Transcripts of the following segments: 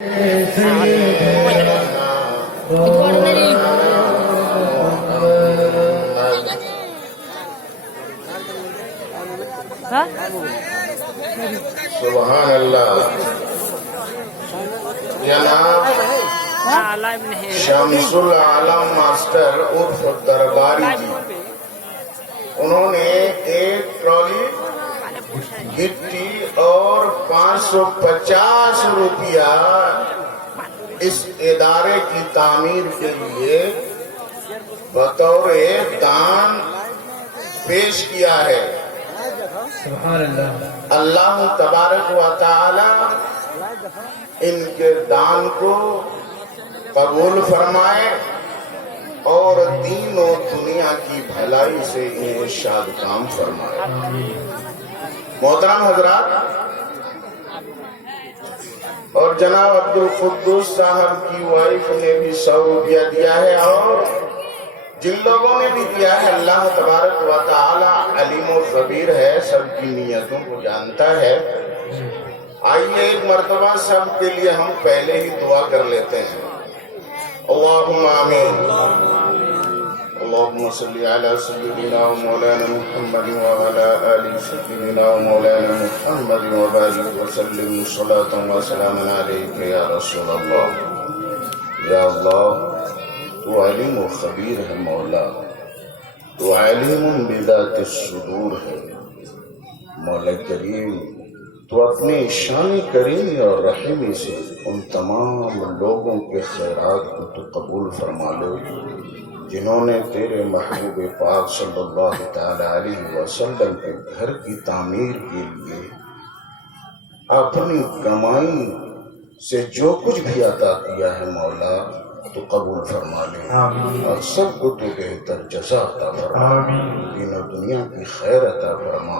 سبحان اللہ. جناب شمس العالم ماسٹر عرف درباری جی، انہوں نے ایک ٹرالی گٹی اور 550 روپیہ اس ادارے کی تعمیر کے لیے بطور دان پیش کیا ہے. سبحان اللہ. اللہ تبارک و تعالی ان کے دان کو قبول فرمائے اور دین و دنیا کی بھلائی سے انہیں شاد کام فرمائے. محترم حضرات، اور جناب عبدالقدوس صاحب کی وائف نے بھی 100 روپیہ دیا ہے، اور جن لوگوں نے بھی دیا ہے، اللہ تبارک و تعالی علیم و خبیر ہے، سب کی نیتوں کو جانتا ہے. آئیے ایک مرتبہ سب کے لیے ہم پہلے ہی دعا کر لیتے ہیں. اللہم آمین. اللہم صلی علی سیدنا و مولانا محمد وعلی آل سیدنا و مولانا محمد وبارک وسلم صلاۃ و سلام علیک یا رسول اللہ. یا اللہ، تو علیم و خبیر ہے مولا، تو علیم بذات الصدور ہے. مولا کریم، تو اپنی شان کریمی اور رحیمی سے ان تمام لوگوں کے خیرات کو تو قبول فرما لو جنہوں نے تیرے محبوب پاک صلی اللہ تعالی علیہ وسلم کے گھر کی تعمیر کے لیے اپنی کمائی سے جو کچھ بھی عطا کیا ہے مولا تو قبول فرما لے، اور سب کو تو بہتر جزا عطا فرما، دین و دنیا کی خیر عطا فرما،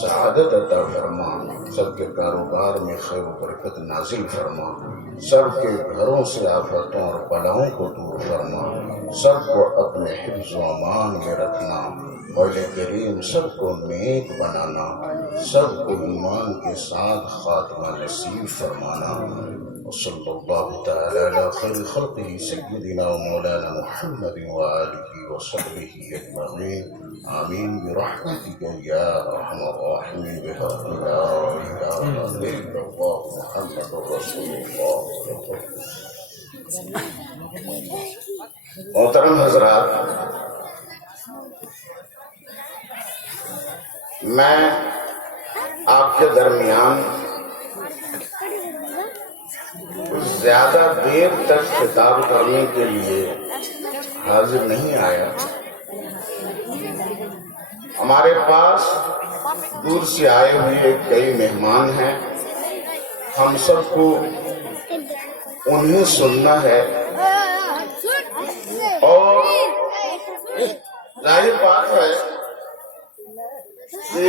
سعادت عطا فرما، سب کے کاروبار میں خیر و برکت نازل فرما، سب کے گھروں سے آفتوں اور بلاؤں کو دور فرما، سب کو اپنے حفظ و امان میں رکھنا. مولا کریم، سب کو نیک بنانا، سب کو ایمان کے ساتھ خاتمہ نصیب فرمانا. وصلی اللہ تعالی علی خیر خلقہ سیدنا و مولانا محمد وآلہ وصحبہ اجمعین. آمین برحمتک یا ارحم الراحمین بحق لا الہ الا اللہ محمد رسول اللہ. محترم حضرات، میں آپ کے درمیان زیادہ دیر تک خطاب کرنے کے لیے حاضر نہیں آیا. ہمارے پاس دور سے آئے ہوئے کئی مہمان ہیں، ہم سب کو انہیں سننا ہے، اور ظاہر بات ہے کہ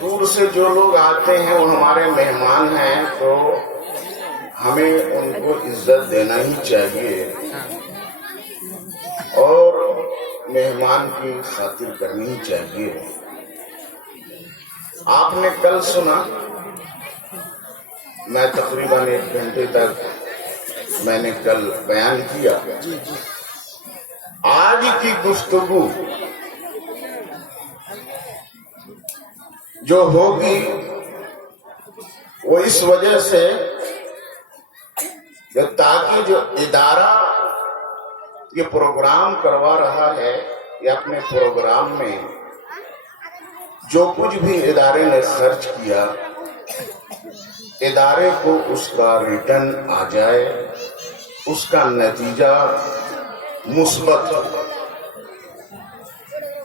دور سے جو لوگ آتے ہیں وہ ہمارے مہمان ہیں، تو ہمیں ان کو عزت دینا ہی چاہیے اور مہمان کی خاطر کرنی چاہیے. آپ نے کل سنا، میں تقریباً 1 گھنٹے تک میں نے کل بیان کیا. آج کی گفتگو جو ہوگی وہ اس وجہ سے کہ تاکہ جو ادارہ یہ پروگرام کروا رہا ہے، یہ اپنے پروگرام میں جو کچھ بھی ادارے نے خرچ کیا، ادارے کو اس کا ریٹرن آ جائے، اس کا نتیجہ مثبت ہو.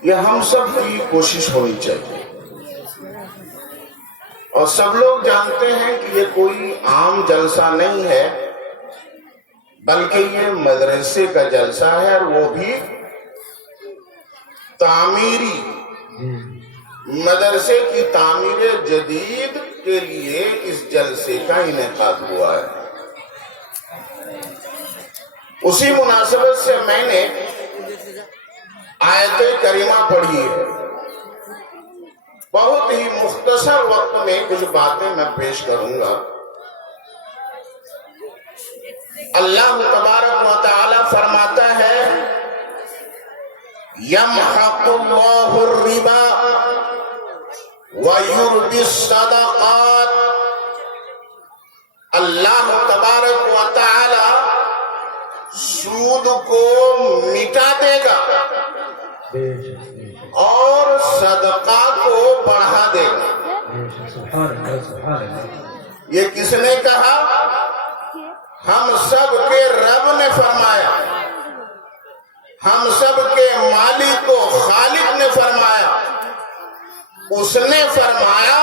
یہ ہم سب کی کوشش ہونی چاہیے. اور سب لوگ جانتے ہیں کہ یہ کوئی عام جلسہ نہیں ہے، بلکہ یہ مدرسے کا جلسہ ہے، اور وہ بھی تعمیری، مدرسے کی تعمیر جدید کے لیے اس جلسے کا انعقاد ہوا ہے. اسی مناسبت سے میں نے آیت کریمہ پڑھی ہے. بہت ہی مختصر وقت میں کچھ باتیں میں پیش کروں گا. اللہ تبارک و تعالی فرماتا ہے یمحق اللہ الربا ویربی الصدقات، اللہ تبارک و تعالی سود کو مٹا دے گا اور صدقہ کو بڑھا دے گا۔ یہ کس نے کہا؟ ہم سب کے رب نے فرمایا، ہم سب کے مالک و خالق نے فرمایا۔ اس نے فرمایا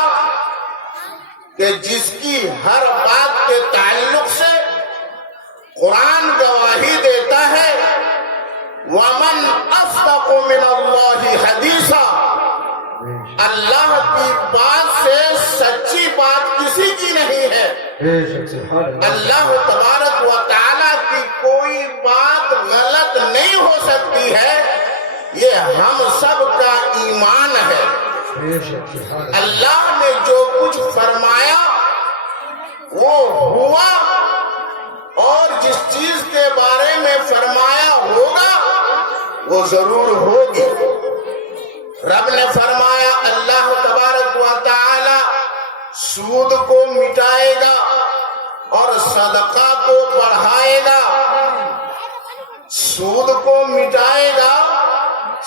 کہ جس کی ہر بات کے تعلق سے قرآن گواہی دیتا ہے وَمَنْ أَصْدَقُ مِنَ اللَّهِ حَدِيثًا، اللہ کی بات سے سچی بات کسی کی نہیں ہے۔ اللہ تبارک و تعالیٰ کی کوئی بات غلط نہیں ہو سکتی ہے، یہ ہم سب کا ایمان ہے۔ اللہ نے جو کچھ فرمایا وہ ہوا، اور جس چیز کے بارے میں فرمایا ہوگا وہ ضرور ہوگی۔ رب نے فرمایا اللہ تبارک و تعالی سود کو مٹائے گا اور صدقہ کو بڑھائے گا، سود کو مٹائے گا،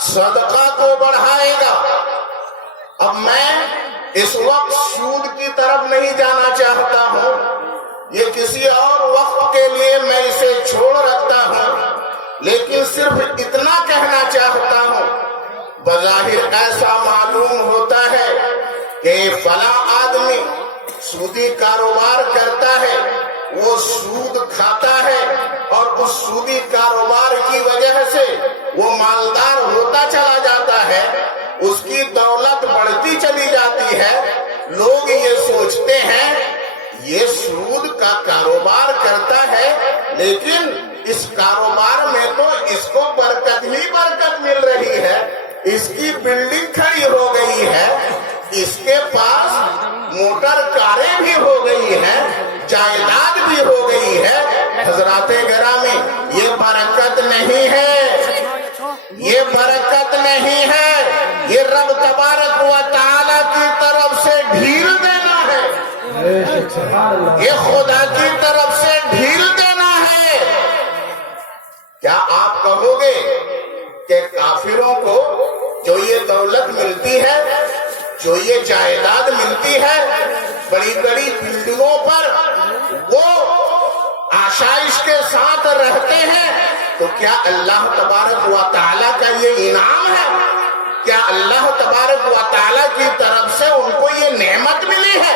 صدقہ کو بڑھائے گا۔ اب میں اس وقت سود کی طرف نہیں جانا چاہتا ہوں، یہ کسی اور وقت کے لیے میں اسے چھوڑ رکھتا ہوں، لیکن صرف اتنا کہنا چاہتا ہوں، بظاہر ایسا معلوم ہوتا ہے کہ فلاں آدمی سودی کاروبار کرتا ہے، وہ سود کھاتا ہے اور اس سودی کاروبار کی وجہ سے وہ مالدار ہوتا چلا جاتا ہے، اس کی دولت بڑھتی چلی جاتی ہے۔ لوگ یہ سوچتے ہیں یہ سود کا کاروبار کرتا ہے، لیکن اس کاروبار میں تو اس کو برکت ہی برکت مل رہی ہے، اس کی بلڈنگ کھڑی ہو گئی ہے، اس کے پاس موٹر کاریں بھی ہو گئی ہیں، جائیداد بھی ہو گئی ہے۔ حضرات گرامی، یہ برکت نہیں ہے، یہ برکت نہیں ہے، یہ رب تبارک و تعالی کی طرف سے ڈھیل دینا ہے، یہ خدا کی طرف سے ڈھیل دینا ہے۔ کیا آپ کہو گے کہ کافروں کو جو یہ دولت ملتی ہے، جو یہ جائیداد ملتی ہے، بڑی بڑی بلڈنگوں پر وہ آشائش کے ساتھ رہتے ہیں، تو کیا اللہ تبارک و تعالیٰ کا یہ انعام ہے؟ کیا اللہ تبارک و تعالیٰ کی طرف سے ان کو یہ نعمت ملی ہے؟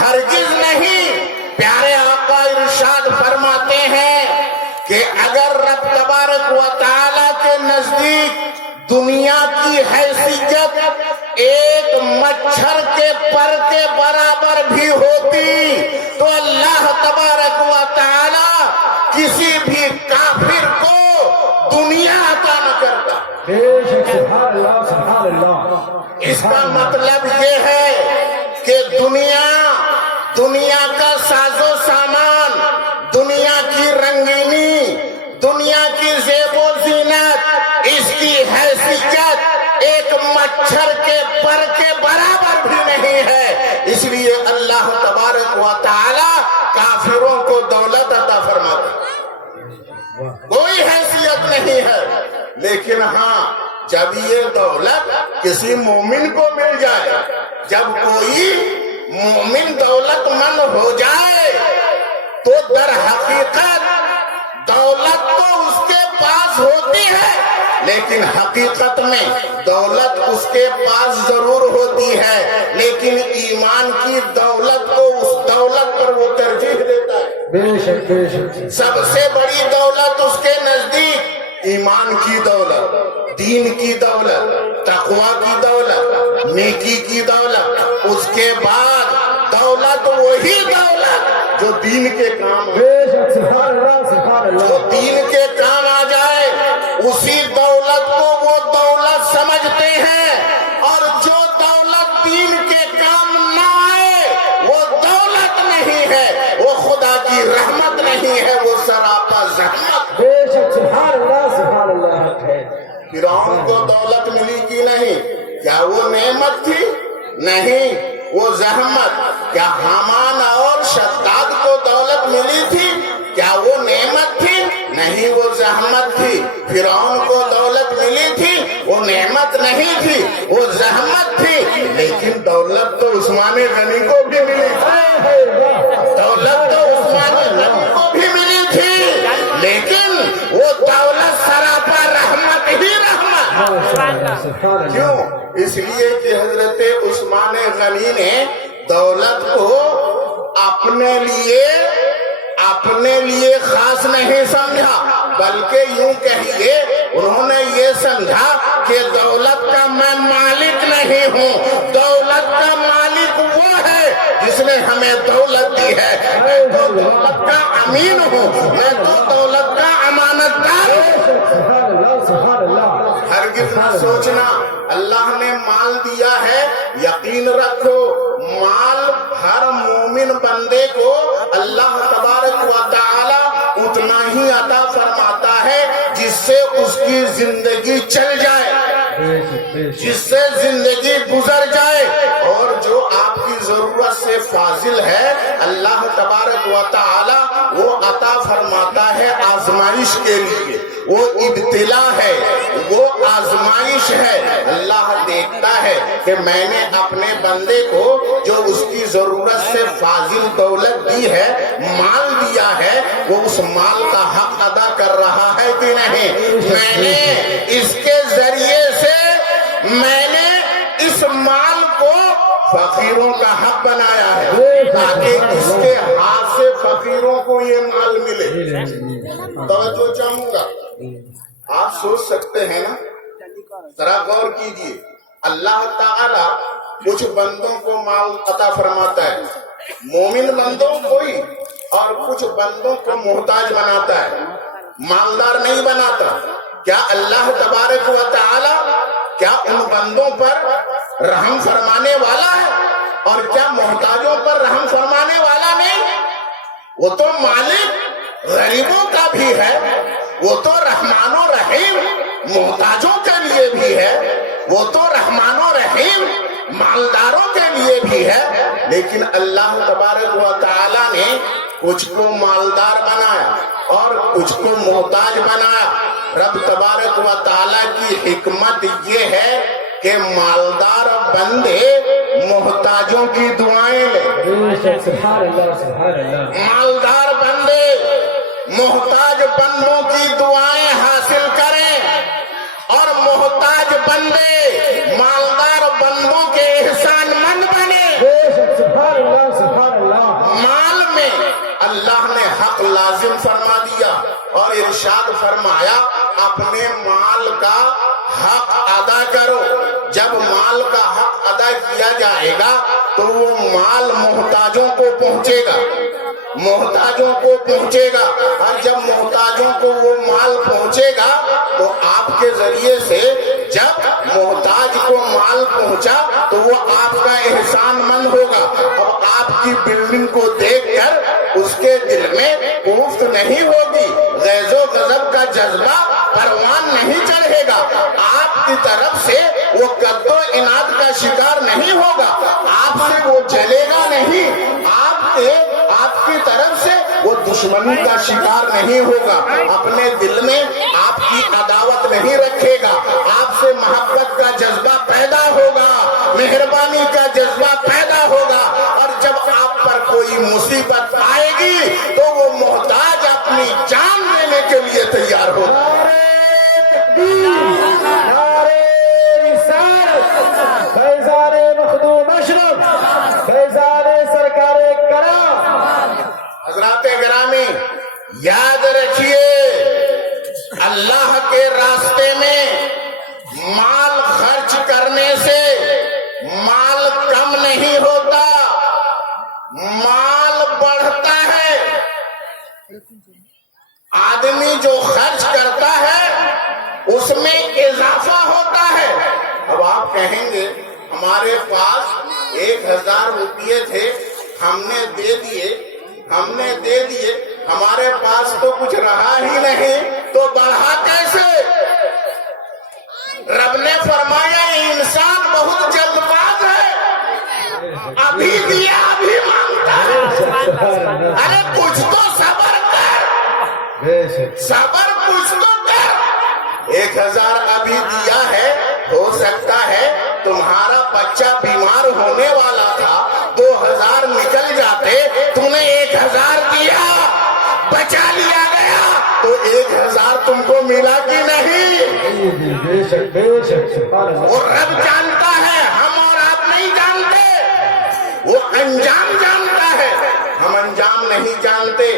ہرگز نہیں۔ پیارے آقا ارشاد فرماتے ہیں کہ اگر رب تبارک و تعالیٰ کے نزدیک دنیا کی حیثیت ایک مچھر کے پر کے برابر بھی ہوتی تو اللہ تبارک و تعالی کسی بھی کافر کو دنیا عطا نہ کرتا۔ اس کا مطلب یہ ہے کہ دنیا کا ساز و سامان، دنیا کی رنگینی، دنیا کی زیب و زینت، اس کی حیثیت ایک مچھر کے پر کے برابر بھی نہیں ہے۔ اس لیے اللہ تبارک و تعالی کافروں کو دولت عطا فرماتا ہے، کوئی حیثیت نہیں ہے۔ لیکن ہاں، جب یہ دولت کسی مومن کو مل جائے، جب کوئی مومن دولت مند ہو جائے، تو در حقیقت دولت تو اس کے پاس ہوتی ہے، لیکن حقیقت میں دولت اس کے پاس ضرور ہوتی ہے، لیکن ایمان کی دولت کو اس دولت پر وہ ترجیح دیتا ہے۔ سب سے بڑی دولت اس کے نزدیک ایمان کی دولت، دین کی دولت، تقوی کی دولت، نیکی کی دولت، اس کے بعد دولت وہی دولت جو دین کے کام جو دین کے کام آ جائے، اسی دولت کو وہ دولت سمجھتے ہیں، اور جو دولت دین کے کام نہ آئے وہ دولت نہیں ہے، وہ خدا کی رحمت نہیں ہے، وہ سرا وہ نعمت تھی؟ نہیں، وہ زحمت۔ کیا حامان اور شداد کو دولت ملی تھی؟ کیا وہ نعمت تھی؟ نہیں، وہ زحمت تھی۔ فرعون کو دولت ملی تھی؟ وہ نعمت نہیں تھی، وہ زحمت تھی۔ لیکن دولت تو عثمان غنی کو بھی ملی تھی، دولت تو عثمان غنی کو بھی ملی تھی، لیکن وہ دولت سراپا رحمت ہی رحمت۔ کیوں؟ اس لیے کہ حضرت عثمان غنی نے دولت کو اپنے لیے خاص نہیں سمجھا، بلکہ یوں کہیے انہوں نے یہ سمجھا کہ دولت کا میں مالک نہیں ہوں، دولت کا مالک وہ ہے جس نے ہمیں دولت دی ہے۔ میں تو دولت کا امین ہوں، میں تو دولت کا امانت دار ہوں۔ ہرگز نہ سوچنا اللہ نے مال دیا ہے، یقین رکھو مال ہر مومن بندے کو اللہ تبارک و تعالی اتنا ہی عطا فرماتا ہے جس سے اس کی زندگی چل جائے، جس سے زندگی گزر جائے۔ اور جو آپ کی ضرورت سے فاضل ہے اللہ تبارک و تعالی وہ عطا فرماتا ہے آزمائش کے لیے، وہ ابتلا ہے، وہ آزمائش ہے۔ اللہ دیکھتا ہے کہ میں نے اپنے بندے کو جو اس کی ضرورت سے فاضل دولت دی ہے، مال دیا ہے، وہ اس مال کا حق ادا کر رہا ہے کہ نہیں؟ میں نے اس کے ذریعے سے میں نے اس مال کو فقیروں کا حق بنایا ہے تاکہ اس کے ہاتھ سے فقیروں کو یہ مال ملے۔ توجہ چاہوں گا، آپ سوچ سکتے ہیں نا، ذرا غور کیجئے، اللہ تعالی کچھ بندوں کو مال عطا فرماتا ہے، مومن بندوں کوئی، اور کچھ بندوں کو محتاج بناتا ہے، مالدار نہیں بناتا۔ کیا اللہ تبارک و تعالی کیا ان بندوں پر رحم فرمانے والا ہے اور کیا محتاجوں پر رحم فرمانے والا نہیں؟ وہ تو مالک غریبوں کا بھی ہے، وہ تو رحمان و رحیم محتاجوں کے لیے بھی ہے، وہ تو رحمان و رحیم مالداروں کے لیے بھی ہے۔ لیکن اللہ تبارک و تعالی نے کچھ کو مالدار بنایا اور کچھ کو محتاج بنایا۔ رب تبارک و تعالی کی حکمت یہ ہے کہ مالدار بندے محتاجوں کی دعائیں لیں، مالدار بندے محتاج بندوں کی دعائیں حاصل کریں، اور محتاج بندے مالدار بندوں کے احسان مند بنے۔ مال میں اللہ نے حق لازم فرما دیا اور ارشاد فرمایا اپنے مال کا حق ادا کرو۔ جب مال کا حق ادا کیا جائے گا تو وہ مال محتاجوں کو پہنچے گا، محتاجوں کو پہنچے گا، اور جب محتاجوں کو وہ مال پہنچے گا تو آپ کے ذریعے سے جب محتاج کو مال پہنچا تو وہ آپ کا احسان مند ہوگا، اور آپ کی بلڈنگ کو دیکھ کر اس کے دل میں کوفت نہیں ہوگی، غیظ و غضب کا جذبہ پروان نہیں چڑھے گا، آپ کی طرف سے وہ قد و عناد کا شکار نہیں ہوگا، آپ سے وہ جلے گا نہیں، آپ کی طرف سے وہ دشمنی کا شکار نہیں ہوگا، اپنے دل میں آپ کی عداوت نہیں رکھے گا، آپ سے محبت کا جذبہ پیدا ہوگا، مہربانی کا جذبہ پیدا ہوگا، اور جب آپ پر کوئی مصیبت آئے گی تو وہ محتاج اپنی جان دینے کے لیے تیار ہوگا۔ حضرات گرامی یاد رکھیے، اللہ کے راستے میں مال خرچ کرنے سے مال کم نہیں ہوتا، مال بڑھتا ہے۔ آدمی جو خرچ کرتا ہے اس میں اضافہ ہوتا ہے۔ اب آپ کہیں گے ہمارے پاس 1000 روپیے تھے، ہم نے دے دیے، ہمارے پاس تو کچھ رہا ہی نہیں، تو بڑھا کیسے؟ رب نے فرمایا انسان بہت جلد باز ہے، ابھی دیا ابھی مانگتا ہے۔ ارے کچھ تو صبر کر، صبر کچھ تو کر۔ 1000 ابھی دیا ہے، ہو سکتا ہے تمہارا بچہ بیمار ہونے والا تھا، 2000 نکل جاتے، تم نے 1000 دیا، بچا لیا گیا، تو 1000 تم کو ملا کہ نہیں؟ اور رب جانتا ہے، ہم اور آپ نہیں جانتے، وہ انجام جانتا ہے، ہم انجام نہیں جانتے۔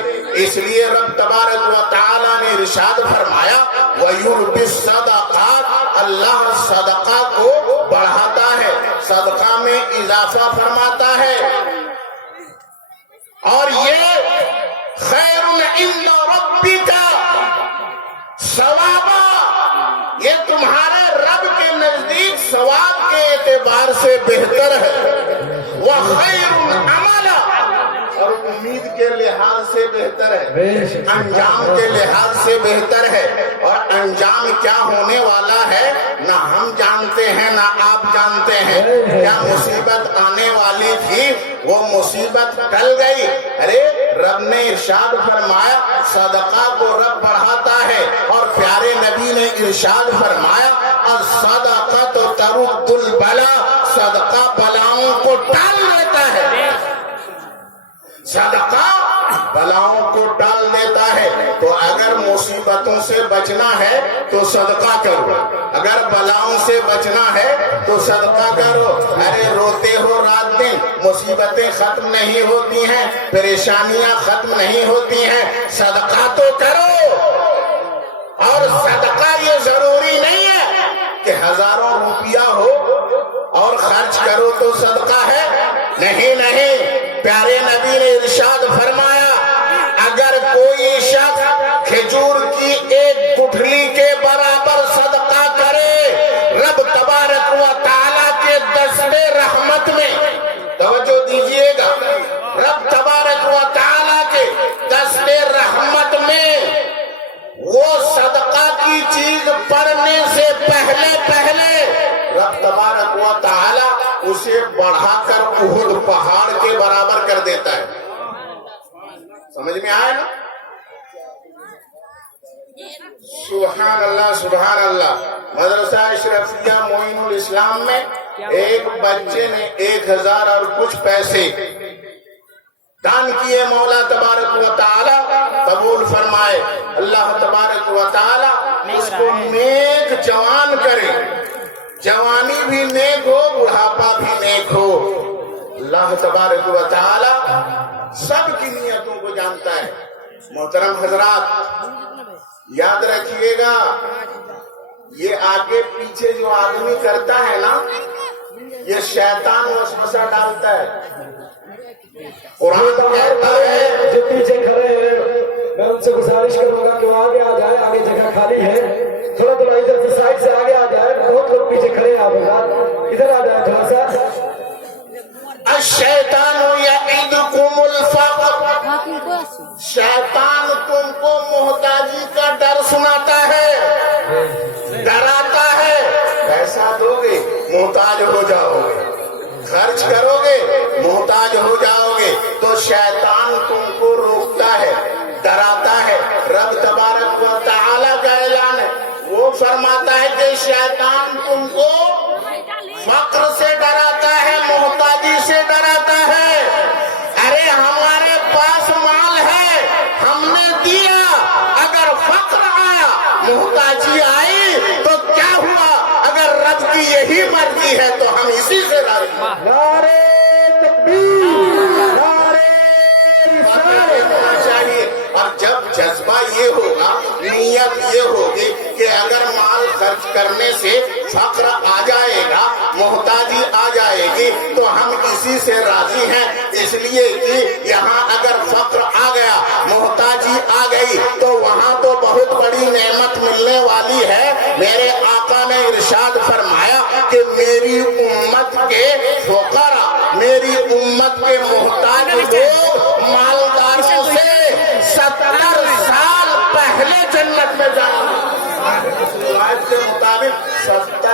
اس لیے رب تبارک و تعالیٰ نے ارشاد فرمایا وَيُرْبِ الصَّدَقَاتِ، اللہ صدقہ کو بڑھاتا ہے، صدقہ میں اضافہ فرماتا ہے، اور یہ خیر عند ربک ثوابا، یہ تمہارے رب کے نزدیک ثواب کے اعتبار سے بہتر ہے، وَخَيْرٌ عَمَلًا، اور امید کے لحاظ سے بہتر ہے، انجام کے لحاظ سے بہتر ہے۔ اور انجام کیا ہونے والا ہے نہ ہم جانتے ہیں نہ آپ جانتے ہیں۔ کیا مصیبت آنے والی تھی، وہ مصیبت ٹل گئی۔ ارے رب نے ارشاد فرمایا صدقہ کو رب بڑھاتا ہے، اور پیارے نبی نے ارشاد فرمایا الصدقۃ ترد البلاء، صدقہ بلاؤں کو ٹال دیتا ہے، صدقہ بلاؤں کو ڈال دیتا ہے۔ تو اگر مصیبتوں سے بچنا ہے تو صدقہ کرو، اگر بلاؤں سے بچنا ہے تو صدقہ کرو۔ ارے روتے ہو رات دن، مصیبتیں ختم نہیں ہوتی ہیں، پریشانیاں ختم نہیں ہوتی ہیں، صدقہ تو کرو۔ اور صدقہ یہ ضروری نہیں ہے کہ ہزاروں روپیہ ہو اور خرچ کرو تو صدقہ ہے، نہیں نہیں۔ پیارے نبی نے ارشاد فرمایا اگر کوئی شخص کھجور کی ایک گٹھلی کے برابر صدقہ کرے، رب تبارک و تعالیٰ کے دست رحمت میں، توجہ دیجئے گا، رب تبارک و تعالیٰ کے دست رحمت میں وہ صدقہ کی چیز پڑھنے سے پہلے رب تبارک و تعالیٰ اسے بڑھا کر احد پہاڑ کے برابر کر دیتا ہے۔ سمجھ میں آیا نا؟ سبحان اللہ سبحان اللہ۔ مدرسہ اشرفیہ معین الاسلام میں ایک بچے نے 1000 اور کچھ پیسے دان کیے، مولا تبارک و تعالیٰ قبول فرمائے، اللہ تبارک و تعالیٰ اس کو نیک جوان کرے، جوانی بھی نیک ہو، بڑھاپا بھی نیک ہو۔ اللہ تبارک و تعالیٰ سب کی نیتوں کو جانتا ہے۔ محترم حضرات یاد رکھیے گا، یہ آگے پیچھے جو آدمی کرتا ہے نا، یہ شیطان وسوسہ ڈالتا ہے۔ قرآن کہتا ہے جو پیچھے کھڑے ہیں میں ان سے گزارش کروں گا کہ وہ آگے آ جائے، آگے جگہ خالی ہے، تھوڑا ادھر سے سائڈ سے آگے آ جائے، بہت لوگ پیچھے کھڑے ہیں، آپ ادھر آ جائے تھوڑا سا۔ الشیطان یعدکم الفقر، شیطان تم کو محتاجی کا ڈر سناتا ہے، ڈراتا ہے، پیسہ دو گے محتاج ہو جاؤ گے، خرچ کرو گے محتاج ہو جاؤ گے، تو شیطان تم کو روکتا ہے، ڈراتا ہے۔ رب تبارک و تعالیٰ کا اعلان ہے، وہ فرماتا ہے کہ شیطان تم کو فقر سے ڈراتا ہے، محتاجی سے ڈراتا ہے۔ ارے ہمارے پاس مال ہے، ہم نے دیا، اگر فقر آیا، محتاجی آئی تو کیا ہوا؟ اگر رب کی یہی مرضی ہے تو ہم اسی سے راضی ہیں۔ نعرہ تکبیر، نعرہ چاہیے۔ اور جب جذبہ یہ ہوگا، نیت یہ ہوگی کہ اگر مال خرچ کرنے سے فقر آ جائے گا، محتاجی آ جائے گی، تو ہم اسی سے راضی ہیں، اس لیے کہ یہاں اگر فقر آ گیا، محتاجی آ گئی، تو وہاں تو بہت بڑی نعمت ملنے والی ہے۔ میرے آقا نے ارشاد فرمایا کہ میری امت کے فقراء، میری امت کے محتاج لوگ مالداروں سے 70 سال پہلے جنت میں جائیں گے۔ روایت کے مطابق 70